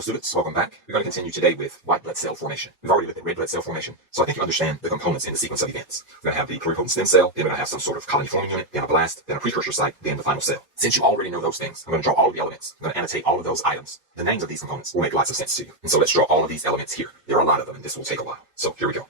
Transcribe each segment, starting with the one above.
Hello students, welcome back. We're going to continue today with white blood cell formation. We've already looked at red blood cell formation, so I think you understand the components in the sequence of events. We're going to have the pluripotent stem cell, then we're going to have some sort of colony forming unit, then a blast, then a precursor site, then the final cell. Since you already know those things, I'm going to draw all of the elements. I'm going to annotate all of those items. The names of these components will make lots of sense to you. And so let's draw all of these elements here. There are a lot of them, and this will take a while. So here we go.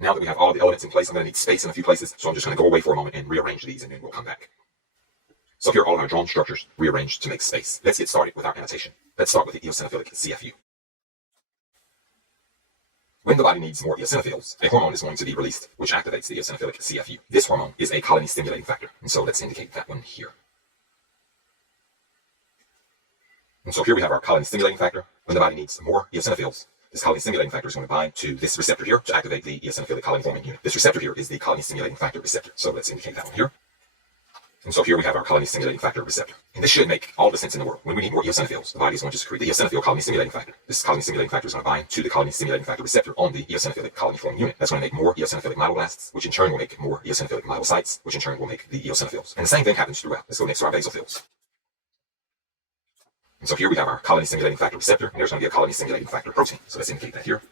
Now that we have all the elements in place, I'm going to need space in a few places, so I'm just going to go away for a moment and rearrange these, and then we'll come back. So here are all of our drawn structures rearranged to make space. Let's get started with our annotation. Let's start with the eosinophilic CFU. When the body needs more eosinophils, a hormone is going to be released, which activates the eosinophilic CFU. This hormone is a colony-stimulating factor, and so let's indicate that one here. And so here we have our colony-stimulating factor. When the body needs more eosinophils, this colony-stimulating factor is going to bind to this receptor here to activate the eosinophilic colony-forming unit. This receptor here is the colony-stimulating factor receptor, so let's indicate that one here. And so here we have our colony-stimulating factor receptor. And this should make all the sense in the world. When we need more eosinophils, the body is going to secrete the eosinophil colony-stimulating factor. This colony-stimulating factor is going to bind to the colony-stimulating factor receptor on the eosinophilic colony-forming unit. That's going to make more eosinophilic myeloblasts, which in turn will make more eosinophilic myelocytes, which in turn will make the eosinophils. And the same thing happens throughout. Let's go next to our basophils. And so here we have our colony-stimulating factor receptor, and there's going to be a colony-stimulating factor protein. So let's indicate that here.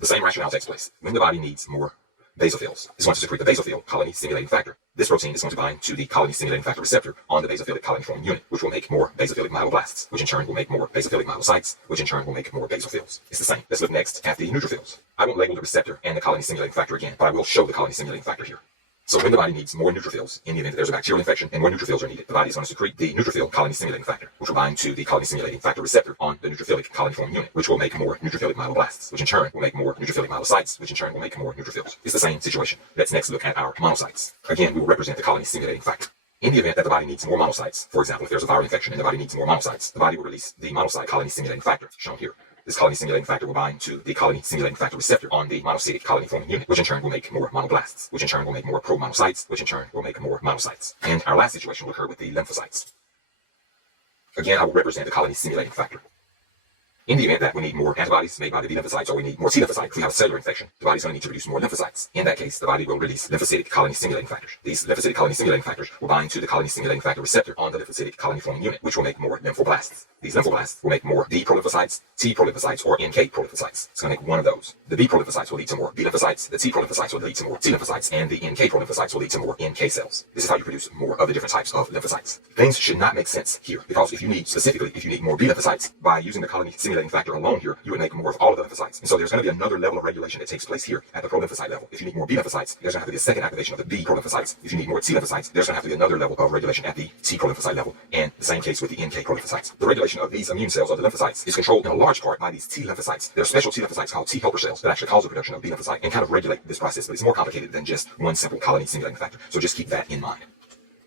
The same rationale takes place. When the body needs more basophils, it's going to secrete the basophil colony-stimulating factor. This protein is going to bind to the colony-stimulating factor receptor on the basophilic colony-forming unit, which will make more basophilic myeloblasts, which in turn will make more basophilic myelocytes, which in turn will make more basophils. It's the same. Let's look next at the neutrophils. I won't label the receptor and the colony-stimulating factor again, but I will show the colony-stimulating factor here. So when the body needs more neutrophils, in the event that there's a bacterial infection and more neutrophils are needed, the body is going to secrete the neutrophil colony-stimulating factor, which will bind to the colony-stimulating factor receptor on the neutrophilic colony-forming unit, which will make more neutrophilic myeloblasts, which in turn will make more neutrophilic myelocytes, which in turn will make more neutrophils. It's the same situation. Let's next look at our monocytes. Again, we will represent the colony-stimulating factor. In the event that the body needs more monocytes, for example, if there's a viral infection and the body needs more monocytes, the body will release the monocyte colony-stimulating factor, shown here. This colony-stimulating factor will bind to the colony-stimulating factor receptor on the monocytic colony-forming unit, which in turn will make more monoblasts, which in turn will make more promonocytes, which in turn will make more monocytes. And our last situation will occur with the lymphocytes. Again, I will represent the colony-stimulating factor. In the event that we need more antibodies made by the B lymphocytes, or we need more T lymphocytes, if we have a cellular infection, the body's going to need to produce more lymphocytes. In that case, the body will release lymphocytic colony-stimulating factors. These lymphocytic colony-stimulating factors will bind to the colony-stimulating factor receptor on the lymphocytic colony-forming unit, which will make more lymphoblasts. These lymphoblasts will make more D prolymphocytes, T prolymphocytes, or NK prolymphocytes. It's going to make one of those. The B prolymphocytes will lead to more B lymphocytes, the T prolymphocytes will lead to more T lymphocytes, and the NK prolymphocytes will lead to more NK cells. This is how you produce more of the different types of lymphocytes. Things should not make sense here, because if you need more B lymphocytes, by using the colony-stimulating factor alone here, you would make more of all of the lymphocytes. And so there's going to be another level of regulation that takes place here at the prolymphocyte level. If you need more B lymphocytes, there's going to have to be a second activation of the B prolymphocytes. If you need more T lymphocytes, there's going to have to be another level of regulation at the T prolymphocyte level, and the same case with the NK prolymphocytes. The regulation of these immune cells of the lymphocytes is controlled in a large part by these T lymphocytes. There are special T lymphocytes called T helper cells that actually cause the production of B lymphocyte and kind of regulate this process, but it's more complicated than just one simple colony-stimulating factor. So just keep that in mind.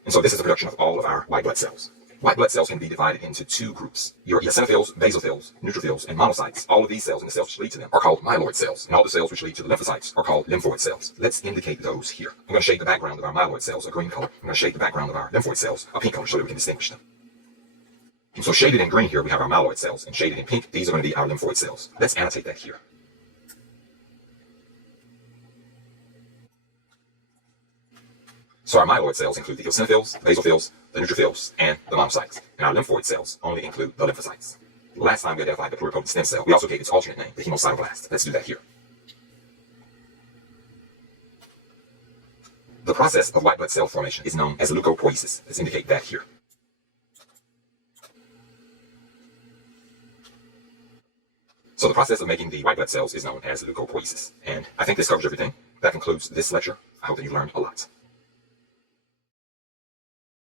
And so this is the production of all of our white blood cells. White blood cells can be divided into two groups. Your eosinophils, basophils, neutrophils, and monocytes. All of these cells and the cells which lead to them are called myeloid cells, and all the cells which lead to the lymphocytes are called lymphoid cells. Let's indicate those here. I'm going to shade the background of our myeloid cells a green color. I'm going to shade the background of our lymphoid cells a pink color so that we can distinguish them. And so shaded in green here, we have our myeloid cells, and shaded in pink, these are going to be our lymphoid cells. Let's annotate that here. So our myeloid cells include the eosinophils, the basophils, the neutrophils, and the monocytes. And our lymphoid cells only include the lymphocytes. Last time we identified the pluripotent stem cell, we also gave its alternate name, the hemocytoblast. Let's do that here. The process of white blood cell formation is known as leukapheresis. Let's indicate that here. So the process of making the white blood cells is known as leukapheresis. And I think this covers everything. That concludes this lecture. I hope that you learned a lot.